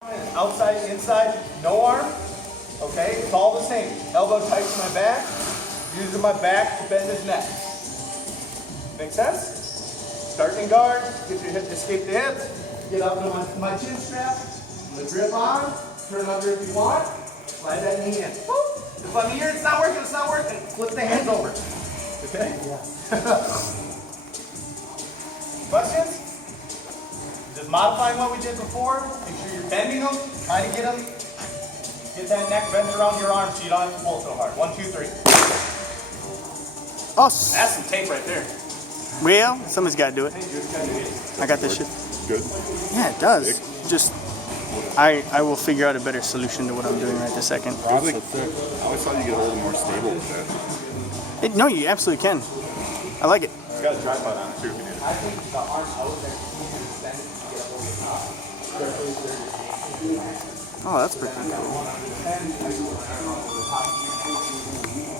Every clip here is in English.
Outside, inside, no arm. Okay, it's all the same. Elbow tight to my back, using my back to bend his neck. Make sense? Starting guard, get your hip, escape the hips, get up to my chin strap, grip on, turn under if you want, slide that knee in. Boop. If I'm here, it's not working, flip the hands over. Okay? Yeah. Questions? Just modifying what we did before. Make sure you're bending them, trying to get them. Get that neck bent around your arm so you don't have to pull so hard. 1, 2, 3. Oh, that's some tape right there. Well, somebody's got to do it. I got this shit. Good. Yeah, it does. Just, I will figure out a better solution to what I'm doing right this second. Probably. I always thought you get a little more stable with that. No, you absolutely can. I like it. It's got a tripod on it too. If you need it. I think the arm out there, you can extend it to get a little bit up. Oh, that's pretty cool.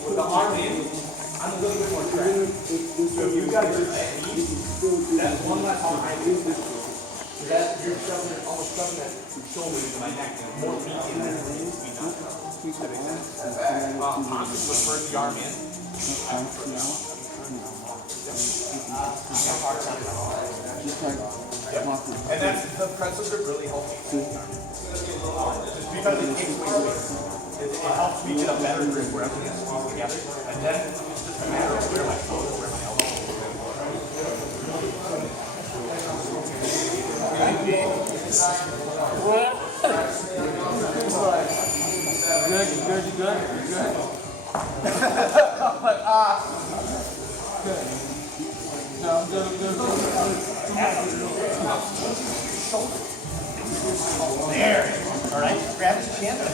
With the arm in, I'm a little bit more trapped. So if you've got your knee, that's one less arm I do. That you're almost shoving that shoulder into my neck. And more feet in there than needs to be done. That makes sense? Conscious with first the arm in. And that's the pretzel grip really helps me. Just because it takes away it helps me get a better grip where everything is squeezed together. And then it's just a matter of where my shoulder, where my elbow is. Good. No, I'm good. There. All right. Grab his chin and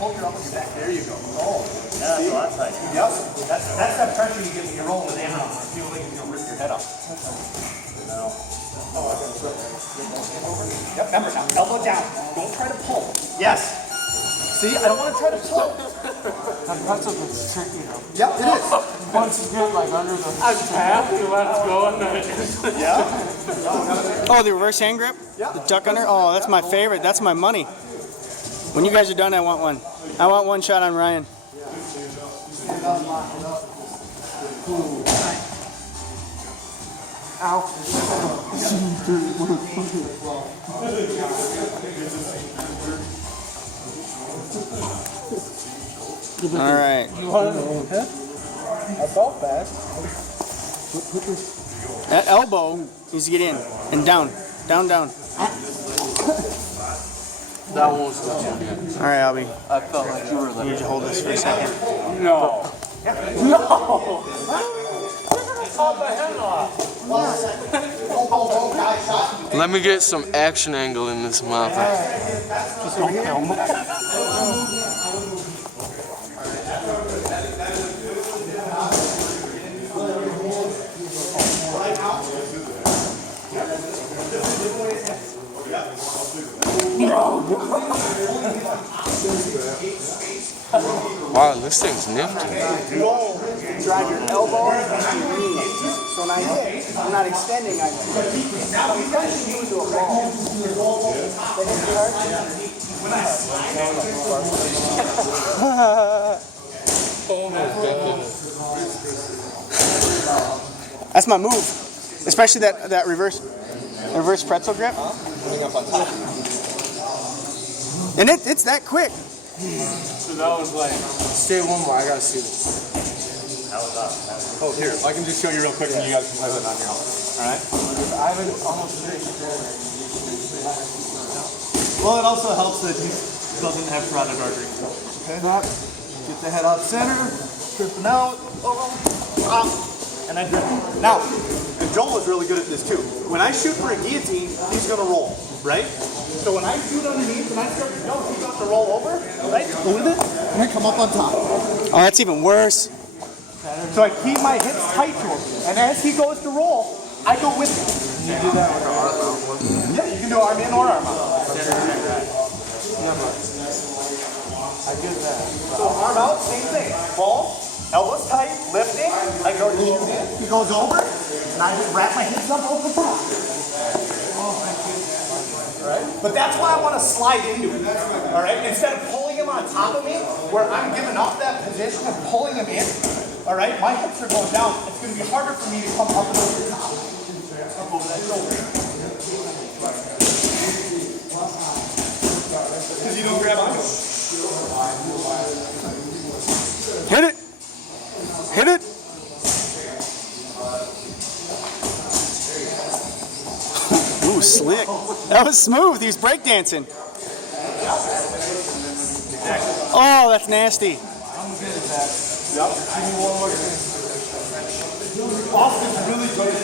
hold your elbow back. There you go. Oh, yeah, that's a lot tight. Yep. That's that pressure you get when you're rolling with hammer on. I feel like you're gonna rip your head off. No. Yep. Remember now. Elbow down. Don't try to pull. Yes. See, I don't want to try to pull. That pretzel is tricky though. Yep, it is. Once you get like under the path, you let it go and then Yeah. Oh, the reverse hand grip? Yeah. The duck under? Oh, that's my favorite. That's my money. When you guys are done, I want one. I want one shot on Ryan. Ow. All right. You want it? I felt bad. That elbow needs to get in and down. Down, down. That one was good. All right, Albie. I felt like you were I need you to hold this for a second. No. No! Pop the head off. Let me get some action angle in this mouth. Wow, this thing's nifty. Drive your elbow and your knee. So now I'm not extending, I'm extending you into a ball. That's my move. Especially that reverse pretzel grip. And it's that quick. So that was like, stay one more, I gotta see this. Oh, here. I can just show you real quick and you guys can play with it on your own. Alright? I haven't almost finished. Well, it also helps that he doesn't have carotid artery. Okay. Get the head out center, tripping out, and I grip. Now, and Joel is really good at this too. When I shoot for a guillotine, he's gonna roll, right? So when I shoot underneath and I start to go, he's got to roll over, right? Go with it, and then come up on top. Oh, that's even worse. So I keep my hips tight to him, and as he goes to roll, I go with him. You do that with the arm out. Yeah, you can do arm in or arm out. I did that. So arm out, same thing. Ball, elbows tight, lifting. I go to shoot in. He goes over, and I just wrap my hips up over the top. Alright? But that's why I want to slide into it. Alright? Instead of pulling him on top of me, where I'm giving up that position and pulling him in, alright, my hips are going down. It's going to be harder for me to come up and over the top. Up over that shoulder. Because you don't grab onto it. Hit it. Hit it. Ooh, slick. That was smooth. He was breakdancing. Oh, that's nasty. Austin's really good.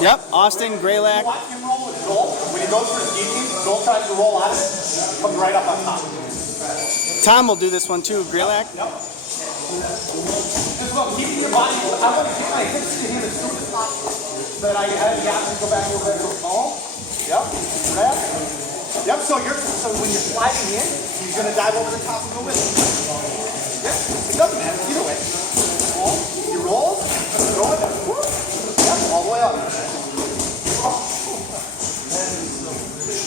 Yep, Austin, Greylac. Watch him roll with Joel. When he goes for his guillotine, Joel tries to roll out of it, comes right up on top. Tom will do this one too, Greylac. Yep. Just about keeping your body, I want to get my hips to him as soon as possible. So that I have the option to go back a little bit to a small. Yep. Grab. Yep, so when you're sliding in, he's going to dive over the top and go with it. Yep, it doesn't matter, either way. He rolls, go with it. Yep, all the way up.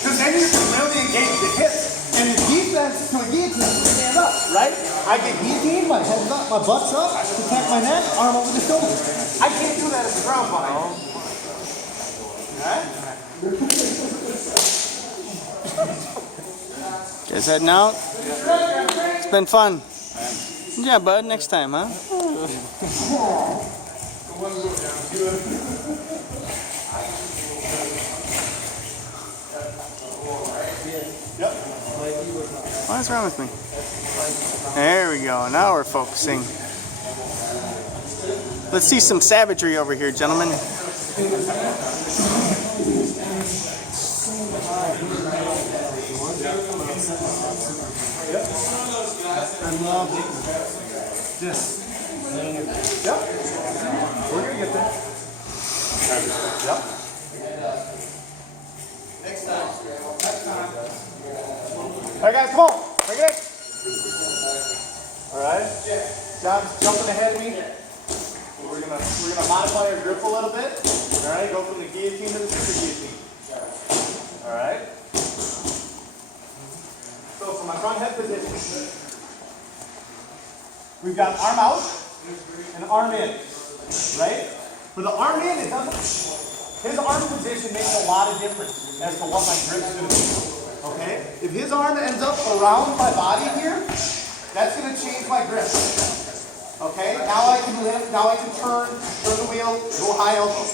Because then you can really engage the hips. And the defense to a guillotine is stand up, right? I get guillotined, my head's up, my butt's up, protect my neck, arm over the shoulder. I can't do that at the ground fight. Alright? Guys heading out? It's been fun. Yeah, bud, next time, huh? Yep. What's wrong with me? There we go. Now we're focusing. Let's see some savagery over here, gentlemen. I love this. Yep. We're gonna get there. Yep. Next time. All right, guys, come on. Bring it in. All right. John's jumping ahead of me. We're gonna modify our grip a little bit. All right. Go from the guillotine to the super guillotine. All right. So from my front head position, we've got arm out and arm in, right? For the arm in, it doesn't. His arm position makes a lot of difference as to what my grip's going to be. Okay? If his arm ends up around my body here, that's going to change my grip. Okay? Now I can lift. Now I can turn the wheel, go high elbow.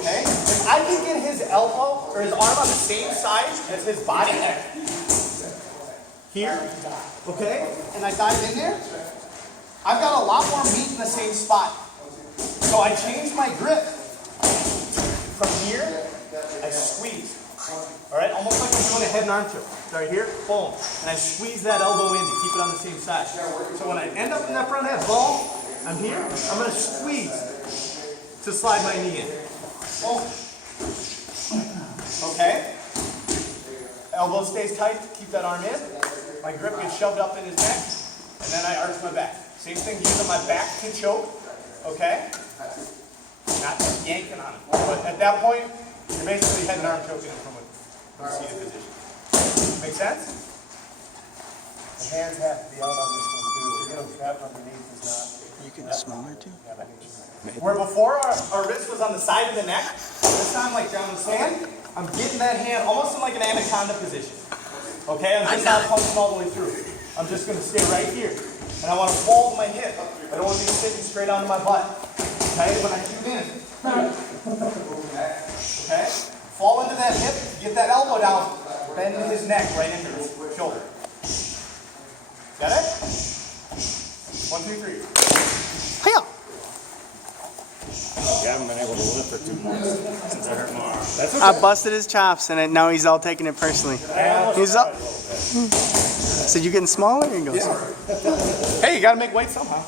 Okay? If I can get his elbow or his arm on the same side as his body. Here, okay, and I dive in there, I've got a lot more meat in the same spot. So I change my grip. From here, I squeeze. All right, almost like I'm doing a head and arm choke. Right here, boom, and I squeeze that elbow in to keep it on the same side. So when I end up in that front head ball, I'm here, I'm going to squeeze to slide my knee in. Boom. Okay, elbow stays tight to keep that arm in. My grip gets shoved up in his neck, and then I arch my back. Same thing using my back to choke, okay? Not just yanking on it. But at that point, you're basically head and arm choking from a seated position. Make sense? The hands have to be out on this one too. If you get them trapped underneath, it's not. You can smaller too? Where before our wrist was on the side of the neck, this time like John was saying, I'm getting that hand almost in like an anaconda position. Okay, I'm just not punching all the way through. I'm just going to stay right here. And I want to fold my hip. I don't want to be sitting straight onto my butt. Okay, when I shoot in. Okay, fall into that hip, get that elbow down, bend his neck right into his shoulder. Got it? 1, 2, 3. Hiya! You haven't been able to lift it too much since I hurt my arm. That's okay. I busted his chops, and now he's all taking it personally. He's up. Said, you getting smaller? He goes, Hey, you got to make weight somehow.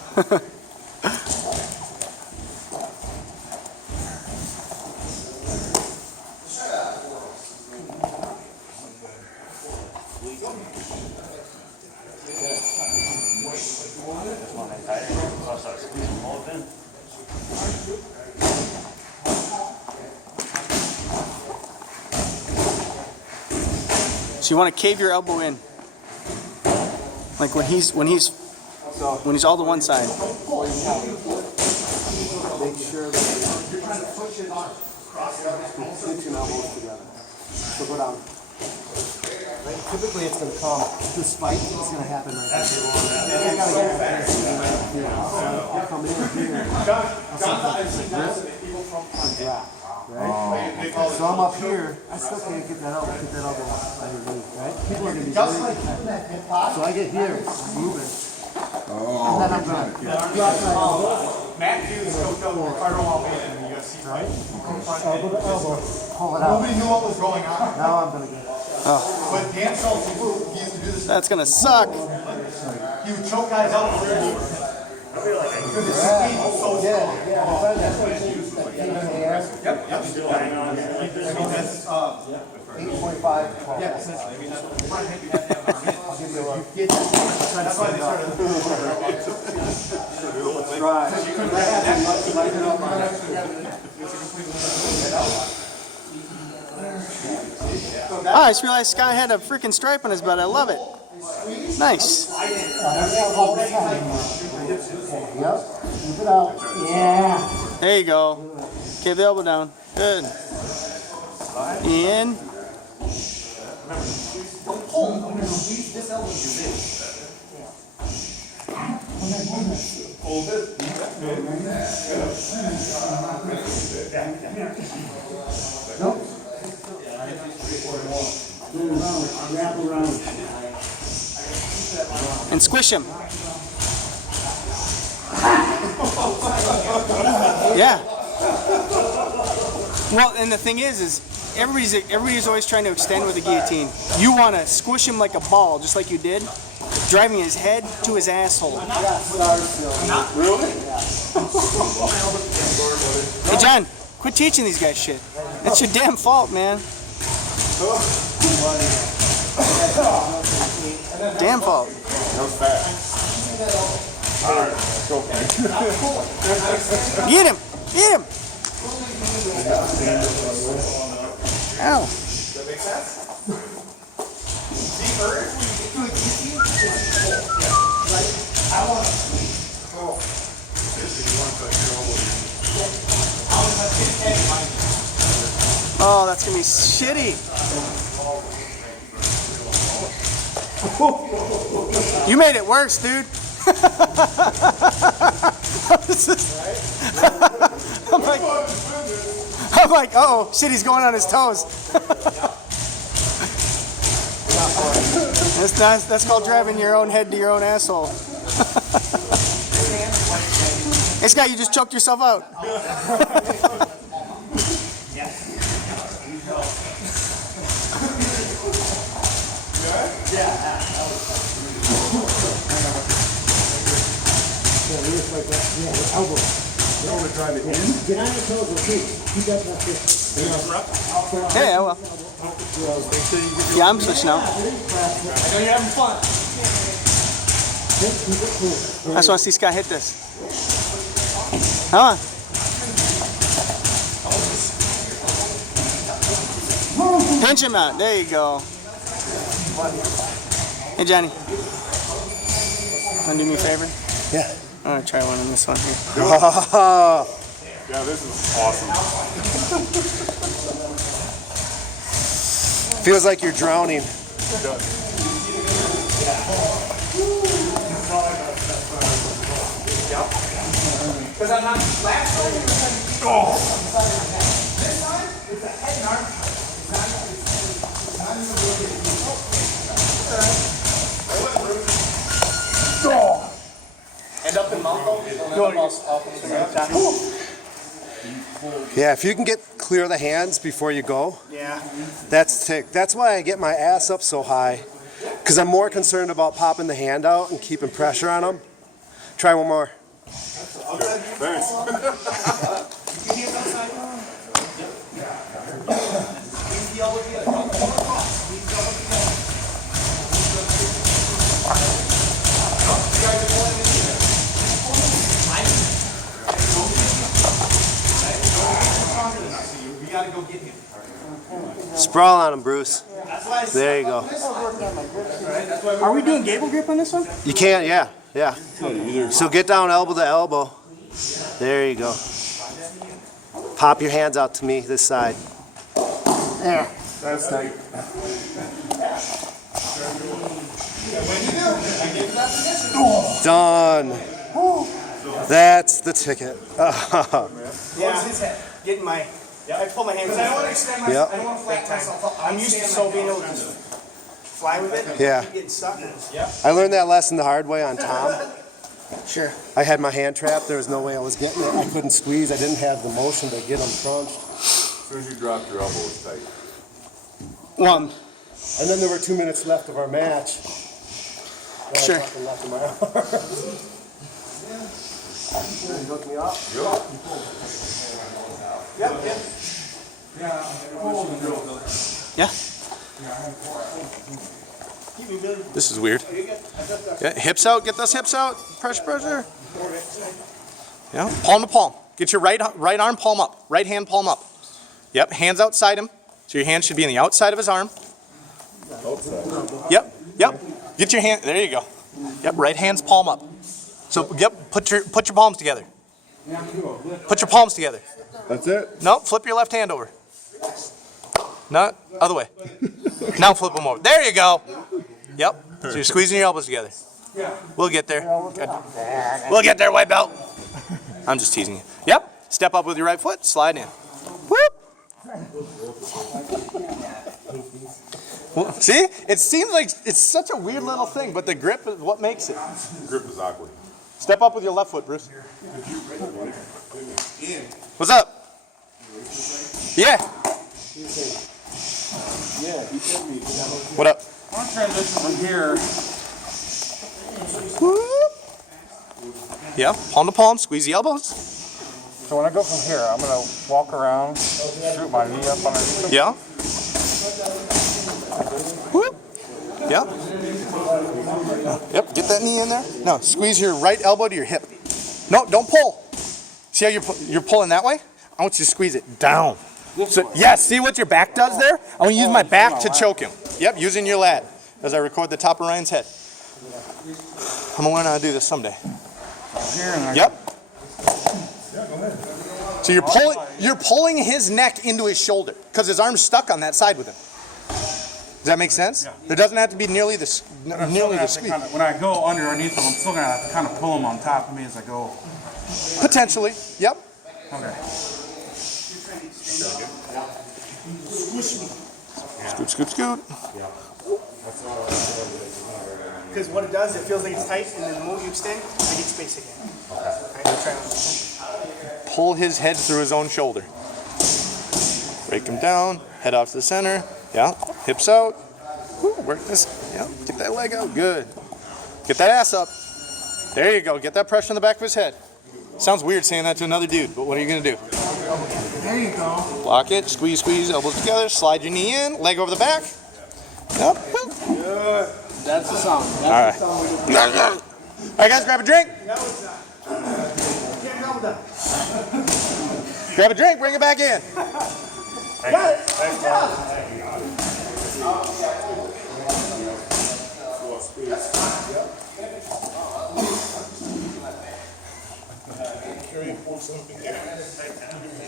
So you want to cave your elbow in, like when he's all to one side. Make sure that you're trying to push it on. Pinch your elbows together. So go down. Right? Typically it's going to come, this fight is going to happen right here. I got to get right here. I'll come in here. Right? So I'm up here, I still can't get that elbow underneath, right? People are going to be very tight. So I get here, I'm moving. And then I'm going to drop my elbow. Matt Hughes coached up Ricardo Almeida in the UFC fight. Elbow to elbow, pull it out. Nobody knew what was going on. Now I'm going to get it. But Dan Schultz, he used to do this. That's gonna suck. He would choke guys out with their knees. Because his speed was so strong. Yep. I mean, that's 8.5, 12. yeah, essentially. I mean, that's I'll give you a that's why they started. Let's try. Oh, I just realized Scott had a freaking stripe on his butt. I love it. Nice. Yep. Keep it out. Yeah. There you go. Cave the elbow down. Good. In. Wrap around. And squish him. Yeah. Well, and the thing is everybody's always trying to extend with a guillotine. You want to squish him like a ball, just like you did, driving his head to his asshole. Really? Hey, John, quit teaching these guys shit. That's your damn fault, man. Damn fault. That was fast. Alright, go. Get him! Get him! Ow. Does that make sense? See, Earth, when you get to a guillotine, it's cold. Right? I want to. Oh. Oh, that's gonna be shitty. You made it worse, dude. I'm like, oh shit, he's going on his toes. That's called driving your own head to your own asshole. Hey Scott, you just choked yourself out. Get on your toes, repeat. Keep that like Yeah, well. Yeah, I'm switching out. I know you're having fun. I just want to see Scott hit this. Come on. Pinch him out. There you go. Hey, Johnny. Want to do me a favor? Yeah. I'm going to try one on this one here. Yeah, this is awesome. Feels like you're drowning. Because I'm not last time. Oh. This time, it's a head and arm. It's not even really. Oh. End up in mouth. Yeah, if you can get clear of the hands before you go, Yeah. that's tick. That's why I get my ass up so high, because I'm more concerned about popping the hand out and keeping pressure on them. Try one more. Thanks. We gotta go get him. Sprawl on him, Bruce. That's There you go. Are we doing gable grip on this one? You can, yeah, yeah. So get down elbow to elbow. There you go. Pop your hands out to me this side. Yeah. That's tight. Done. That's the ticket. Yeah. Getting my. I pull my hands. I don't want to extend my. Yep. I don't want to flat time. I'm used to so being able to just fly with it. Yeah. Keep getting stuck. I learned that lesson the hard way on Tom. Sure. I had my hand trapped. There was no way I was getting it. I couldn't squeeze. I didn't have the motion to get him crunched. As soon as you dropped your elbow, it's tight. One. And then there were 2 minutes left of our match. Sure. Left of my arm. You hook me up? Yep. Yeah. This is weird. Yeah, hips out. Get those hips out. Pressure, pressure. Yeah, palm to palm. Get your right arm palm up. Right hand palm up. Yep, hands outside him. So your hand should be on the outside of his arm. Yep. Get your hand. There you go. Yep, right hand's palm up. So yep, put your palms together. Put your palms together. That's it? No, flip your left hand over. No, other way. Now flip them over. There you go. Yep. So you're squeezing your elbows together. We'll get there. We'll get there, white belt. I'm just teasing you. Yep. Step up with your right foot. Slide in. Whoop. Well, see? It seems like it's such a weird little thing, but the grip is what makes it. Grip is awkward. Step up with your left foot, Bruce. What's up? Yeah. What up? I want to transition from here. Yeah, palm to palm, squeeze the elbows. So when I go from here, I'm going to walk around, shoot my knee up underneath him. Yeah. Whoop. Yeah. Yep, get that knee in there. No, squeeze your right elbow to your hip. No, don't pull. See how you're pulling that way? I want you to squeeze it down. So, yeah, see what your back does there? I want to use my back to choke him. Yep, using your lat as I record the top of Ryan's head. I'm going to learn how to do this someday. Yep. So you're pulling his neck into his shoulder because his arm's stuck on that side with him. Does that make sense? Yeah. There doesn't have to be nearly the squeeze. When I go underneath him, I'm still going to have to kind of pull him on top of me as I go. Potentially. Yep. Okay. Scoot. Scoot. Because what it does, it feels like it's tight, and then the moment you extend, I get space again. Alright, I'm trying to. Pull his head through his own shoulder. Break him down. Head off to the center. Yeah. Hips out. Woo, work this. Yeah. Get that leg out. Good. Get that ass up. There you go. Get that pressure on the back of his head. Sounds weird saying that to another dude, but what are you going to do? There you go. Block it. Squeeze, elbows together. Slide your knee in. Leg over the back. Yep. Good. That's the song. All right. All right, guys, grab a drink. Grab a drink. Bring it back in. Got it. Good job.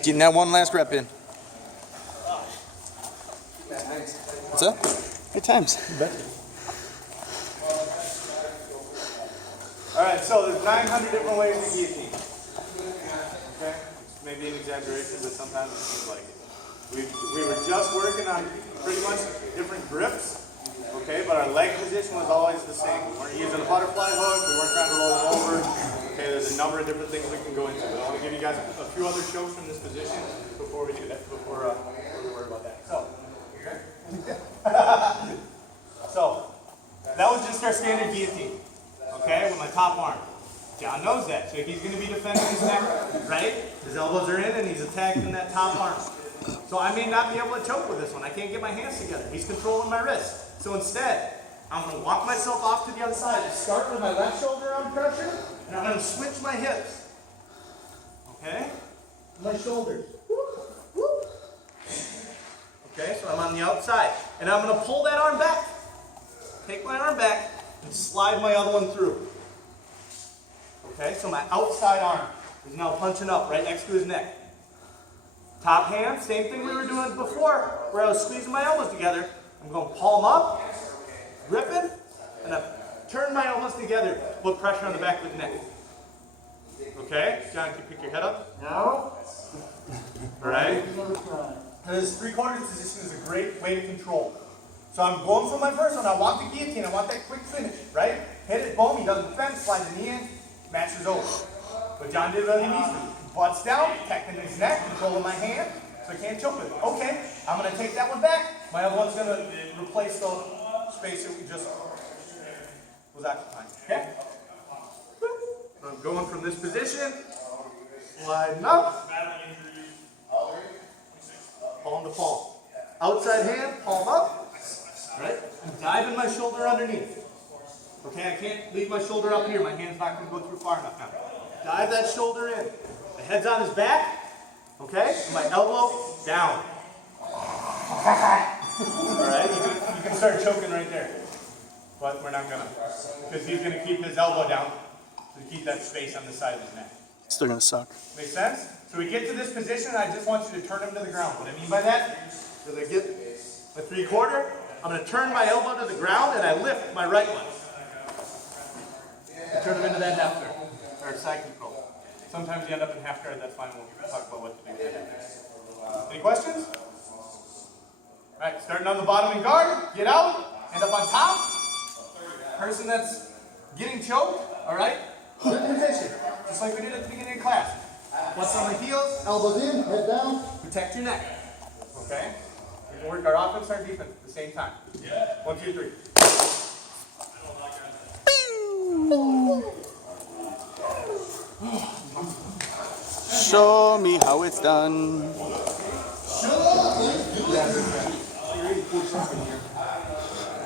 Getting that one last rep in. What's up? Good times. All right, so there's 900 different ways to guillotine. Okay, maybe an exaggeration, but sometimes it seems like it. We were just working on pretty much different grips. Okay, but our leg position was always the same. We weren't using a butterfly hook. We weren't trying to roll them over. Okay, there's a number of different things we can go into. But I want to give you guys a few other shows from this position before we do that. Before we worry about that. So that was just our standard guillotine. Okay, with my top arm. John knows that, so he's going to be defending his neck, right? His elbows are in and he's attacking that top arm. So I may not be able to choke with this one. I can't get my hands together. He's controlling my wrist. So instead, I'm going to walk myself off to the other side. Start with my left shoulder on pressure, and I'm going to switch my hips. Okay? My shoulders. Okay, so I'm on the outside. And I'm going to pull that arm back. Take my arm back and slide my other one through. Okay, so my outside arm is now punching up right next to his neck. Top hand, same thing we were doing before, where I was squeezing my elbows together. I'm going palm up, gripping, and I turn my elbows together, put pressure on the back of the neck. Okay, John, can you pick your head up? No. All right. This 3/4 position is a great way to control. So I'm going for my first one. I want the guillotine. I want that quick finish, right? Hit it, boom. He doesn't defend, slide the knee in, match is over. But John did what he needs to. Butts down, protecting his neck, controlling my hand, so I can't choke with it. Okay, I'm going to take that one back. My other one's going to replace the space that we just was occupying. Okay? So I'm going from this position, sliding up, palm to palm. Outside hand, palm up, right? I'm diving my shoulder underneath. Okay, I can't leave my shoulder up here. My hand's not going to go through far enough now. Dive that shoulder in. The head's on his back, okay? And my elbow down. All right, you can start choking right there. But we're not going to. Because he's going to keep his elbow down to keep that space on the side of his neck. Still gonna suck. Make sense? So we get to this position, I just want you to turn him to the ground. What I mean by that is I get my 3/4, I'm going to turn my elbow to the ground and I lift my right one. I turn him into that half guard, or side control. Sometimes you end up in half guard, that's fine, we'll talk about what to do. Any questions? All right, starting on the bottom in guard, get out, end up on top. Person that's getting choked, all right? Good position, just like we did at the beginning of class. Butts on the heels, elbows in, head down, protect your neck. Okay? We can work our offense and our defense at the same time. 1, 2, 3. Show me how it's done.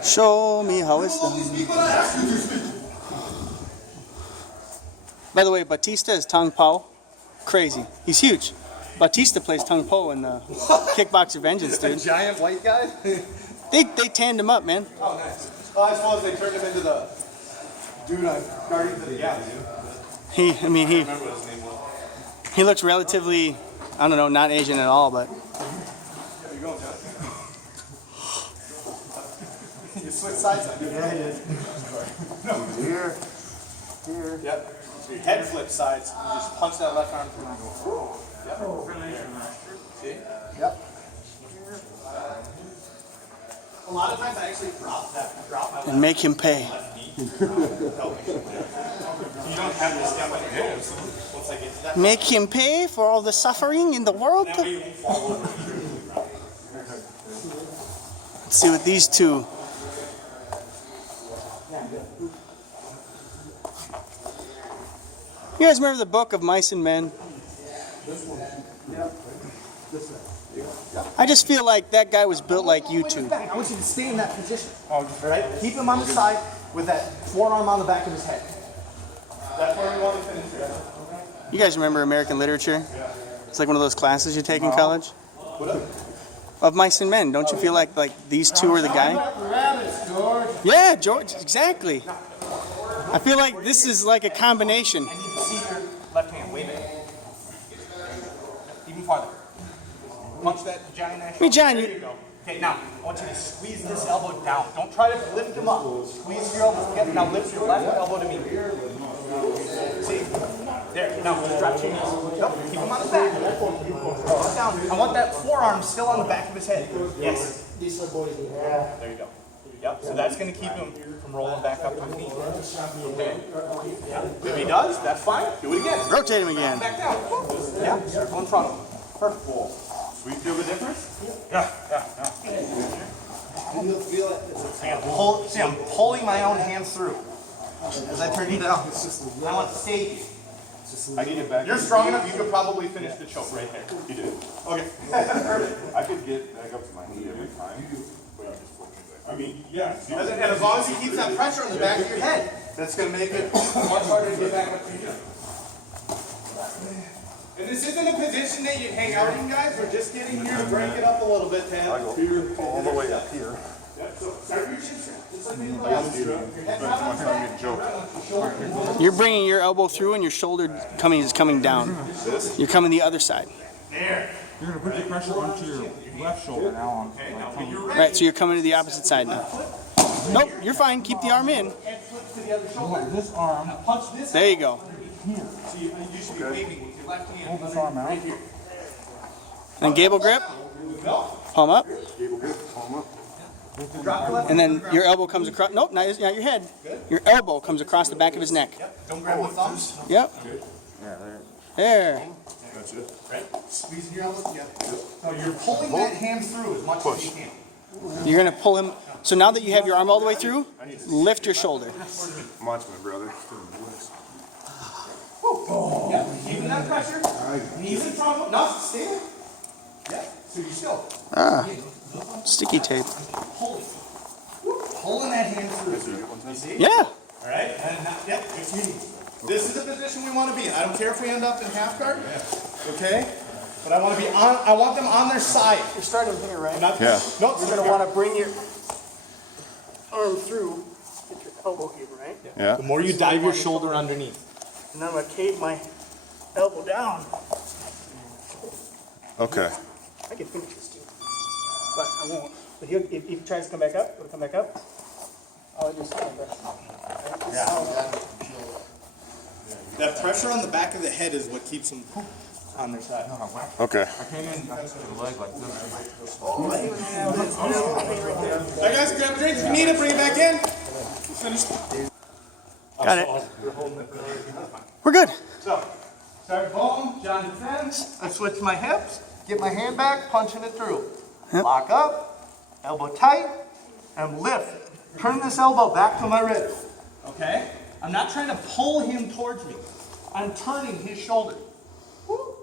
Show me how it's done. By the way, Batista is Tong Po. Crazy. He's huge. Batista plays Tong Po in the Kickboxer Vengeance, dude. Giant white guy? They tanned him up, man. Oh, nice. Well, I suppose they turned him into the dude on Guardians of the Galaxy. He I remember what his name was. he looks relatively, I don't know, not Asian at all, but There you go, John. You switch sides on it. Yeah, he is. Here. Here. Yep. So your head flips sides, you just punch that left arm through and go. Yep. See? Yep. A lot of times I actually drop my left and make him pay. knee. So you don't have to step on your hips once I get to that. Make him pay for all the suffering in the world. That way you won't fall over. Let's see what these two. You guys remember the book of Mice and Men? I just feel like that guy was built like you two. I want you to stay in that position. All right? Keep him on the side with that forearm on the back of his head. That's where we want to finish here. You guys remember American literature? It's like one of those classes you take in college. Of Mice and Men. Don't you feel like these two are the guy? Yeah, George, exactly. I feel like this is like a combination. I need to see your left hand. Wait a minute. Even farther. Punch that giant ass. Hey, John, There you go. Okay, now I want you to squeeze this elbow down. Don't try to lift him up. Squeeze your elbow together. Now lift your left elbow to me. See? There. Now drop your knees. Nope. Keep him on the back. Drop down. I want that forearm still on the back of his head. Yes. There you go. Yep. So that's going to keep him from rolling back up to his knees. Okay. Yeah. If he does, that's fine. Do it again. Rotate him again. Back down. Yeah. Circle in front of him. Perfect. We feel the difference? Yeah. See, I'm pulling my own hands through as I turn you down. I want to save you. I can get back. You're strong enough, you could probably finish the choke right there. You did. Okay. I could get back up to my knee every time. But you just pull me back. I mean, yeah. And as long as he keeps that pressure on the back of your head, that's going to make it much harder to get back up to you. And this isn't a position that you hang out in, guys. We're just getting here to break it up a little bit, Ted. I go here, all the way up here. Yep, so start your chin strap, just like we did I last gotta do time. it. That's one time you joke. You're bringing your elbow through and your shoulder is coming down. You're coming the other side. There. You're gonna put the pressure onto your left shoulder now on. Okay, now when you're ready, Right, so you're coming to the opposite side now. Nope, you're fine. Keep the arm in. head flip to the other shoulder. This arm, Punch this There you go. So you should be waving with your left hand. pull this arm out. Right here. And gable grip. No. Palm up. Drop the left And then your elbow comes across. Nope, not your head. Your elbow comes across the back of his neck. Yep. Don't grab the thumbs. Yep. There. That's it. Right. Squeezing your elbow together. So you're pulling that hand through as much as you can. You're gonna pull him. So now that you have your arm all the way through, lift your shoulder. Reminds me of my brother. Yeah. Keeping that pressure. Knees in front of him. No, stay there. Yeah. So you're still Sticky tape. pulling that hand through. You see? Yeah. All right. And now, yep. This is the position we want to be in. I don't care if we end up in half guard. Okay. But I want to be on. I want them on their side. You're starting here, right? Not, Yeah. No, You're gonna want to bring your arm through, get your elbow here, right? Yeah. The more you dive your shoulder underneath. And then I'm gonna cave my elbow down. Okay. I can finish this too, but I won't. But if he tries to come back up, will it come back up? I'll just come back. That pressure on the back of the head is what keeps them on their side. Okay. I came in next to the leg like this. Alright guys, grab a drink if you need it, bring it back in. Finish. Got it. We're good. So, start boom, John defends. I switch my hips, get my hand back, punching it through. Yep. Lock up, elbow tight, and lift. Turn this elbow back to my ribs. Okay? I'm not trying to pull him towards me. I'm turning his shoulder. Woo.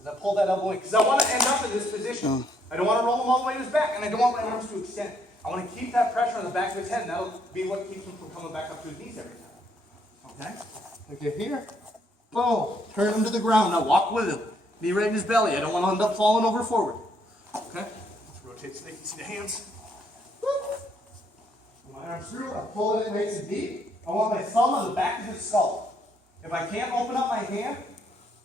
As I pull that elbow in, because I want to end up in this position. I don't want to roll him all the way to his back, and I don't want my arms to extend. I want to keep that pressure on the back of his head, and that'll be what keeps him from coming back up to his knees every time. Okay? Okay, here. Boom. Turn him to the ground. Now walk with him. Knee right in his belly. I don't want to end up falling over forward. Okay? Let's rotate so they can see the hands. Woo. My arms through. I'm pulling it nice and deep. I want my thumb on the back of his skull. If I can't open up my hand,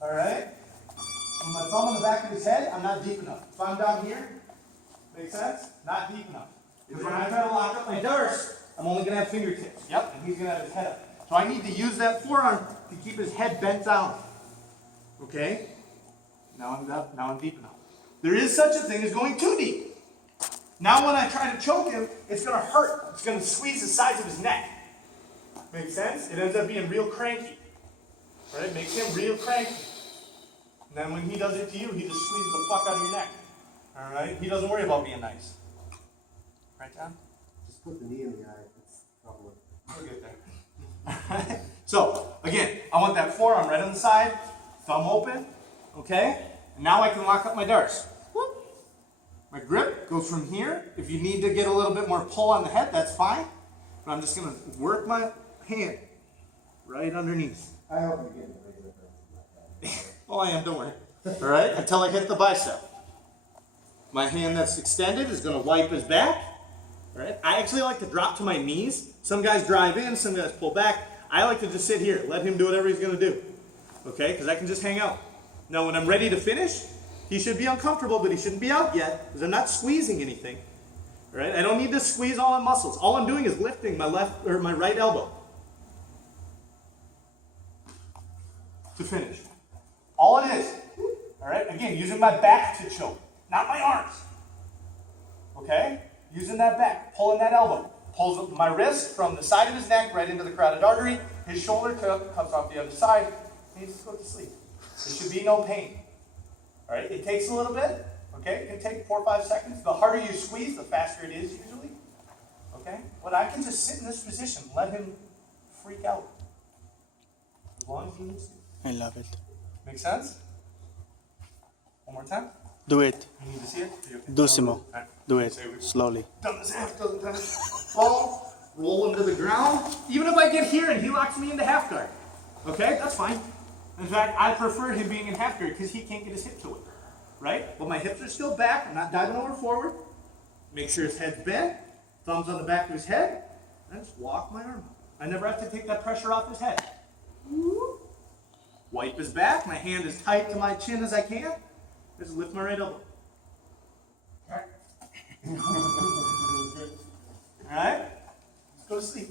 all right, with my thumb on the back of his head, I'm not deep enough. If I'm down here, make sense? Not deep enough. Because when I try to lock up my dorsal, I'm only going to have fingertips. Yep. And he's going to have his head up. So I need to use that forearm to keep his head bent down. Okay? Now I'm deep enough. There is such a thing as going too deep. Now when I try to choke him, it's going to hurt. It's going to squeeze the sides of his neck. Make sense? It ends up being real cranky. Right? Makes him real cranky. And then when he does it to you, he just squeezes the fuck out of your neck. Alright? He doesn't worry about being nice. Right, John? Just put the knee in the eye. That's probably. We'll get there. Alright? So, again, I want that forearm right on the side, thumb open, okay? And now I can lock up my dorsal. Whoop. My grip goes from here. If you need to get a little bit more pull on the head, that's fine. But I'm just going to work my hand right underneath. I hope you get it regular. Oh, I am, don't worry. All right, until I hit the bicep. My hand that's extended is going to wipe his back. All right, I actually like to drop to my knees. Some guys drive in, some guys pull back. I like to just sit here, let him do whatever he's going to do. Okay, because I can just hang out. Now, when I'm ready to finish, he should be uncomfortable, but he shouldn't be out yet because I'm not squeezing anything. All right, I don't need to squeeze all my muscles. All I'm doing is lifting my left or my right elbow to finish. All it is. All right, again, using my back to choke, not my arms. Okay, using that back, pulling that elbow, pulls my wrist from the side of his neck right into the carotid artery. His shoulder comes off the other side. He needs to go to sleep. There should be no pain. All right, it takes a little bit. Okay, it can take 4 or 5 seconds. The harder you squeeze, the faster it is usually. Okay, but I can just sit in this position, let him freak out as long as he needs to. I love it. Make sense? One more time. Do it. You need to see it? Are you okay? Dosimo. Do it. Slowly. Done this half dozen times. Fall, roll him to the ground. Even if I get here and he locks me into half guard. Okay, that's fine. In fact, I prefer him being in half guard because he can't get his hip to it, right? But my hips are still back. I'm not diving over forward. Make sure his head's bent, thumbs on the back of his head, and just walk my arm up. I never have to take that pressure off his head. Wipe his back. My hand as tight to my chin as I can. Just lift my right elbow. All right. All right. Let's go to sleep.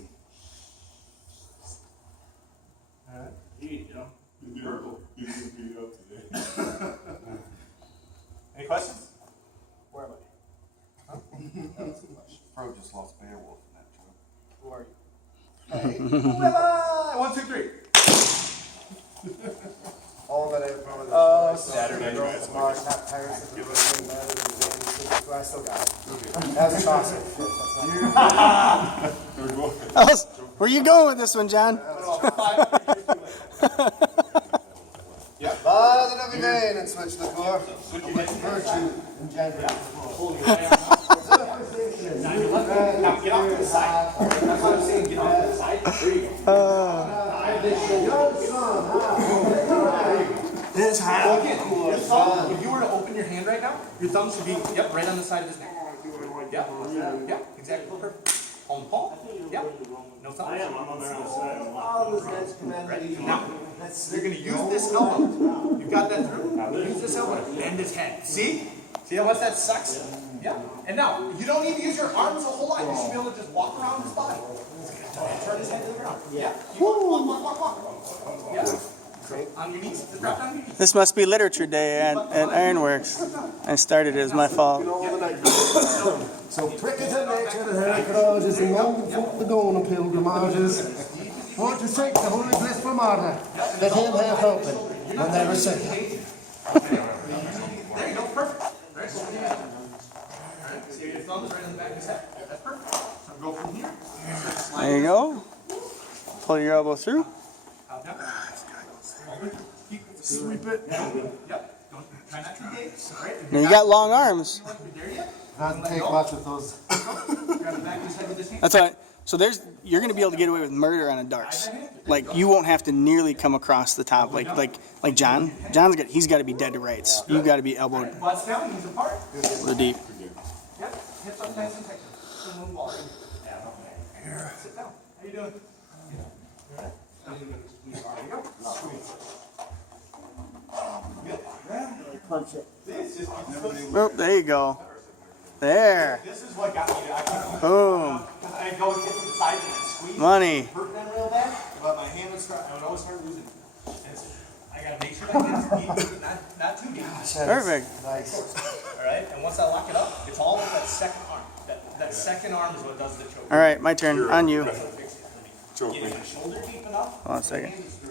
All right. Purple. Any questions? Where am I? Pro just lost Beowulf in that joke. Who are you? Hey. Bye-bye. 1, 2, 3. All that I ever probably Saturday. March, not Paris, I still got it. That was awesome. Where you going with this one, John? Bother every day and switch the core. Virtue in January. Now get off to the side. That's what I'm saying. Get off to the side. There you go. This how. Again, your thumb, if you were to open your hand right now, your thumb should be right on the side of his neck. Yeah, exactly. Perfect. On the palm. Yep. No thumb. Right. Now, you're going to use this elbow. You've got that through. Use this elbow to bend his head. See? See how much that sucks? Yeah. And now, you don't need to use your arms a whole lot. You should be able to just walk around his body. And turn his head to the ground. Yeah. Walk. Yeah. On your knees. Just drop down on your knees. This must be literature day at Ironworks. I started it. It was my fault. So cricket and nature, the heritages, and long folk the going on pilgrimages. Want to take the holy place for martyr, let him have open when they were sick. There you go. Perfect. Alright, so alright, so your thumb's right on the back of his head. That's perfect. So go from here. There you go. Pull your elbow through. Sweep it. Yep. Don't try not to dig. Right. Now you got long arms. There yet? Doesn't take much with those. Grab the back of his head with this hand. That's all right. So you're gonna be able to get away with murder on a darts. Like you won't have to nearly come across the top. Like John. He's got to be dead to rights. You got to be elbowed Butts down, knees apart. the deep. Yep. Hips up nice and tight. Still move ball. Sit down. How you doing? There you go. Oh, there you go. There. This is what got me to Boom. I go and get to the side and I squeeze. Money. Hurt them real bad, but my hand would start. I would always start losing. And I gotta make sure that gets deep, not too deep. Perfect. Nice. All right, and once I lock it up, it's all with that second arm. That second arm is what does the choke. All right, my turn. On you. Get your shoulder deep enough. Hold on a second.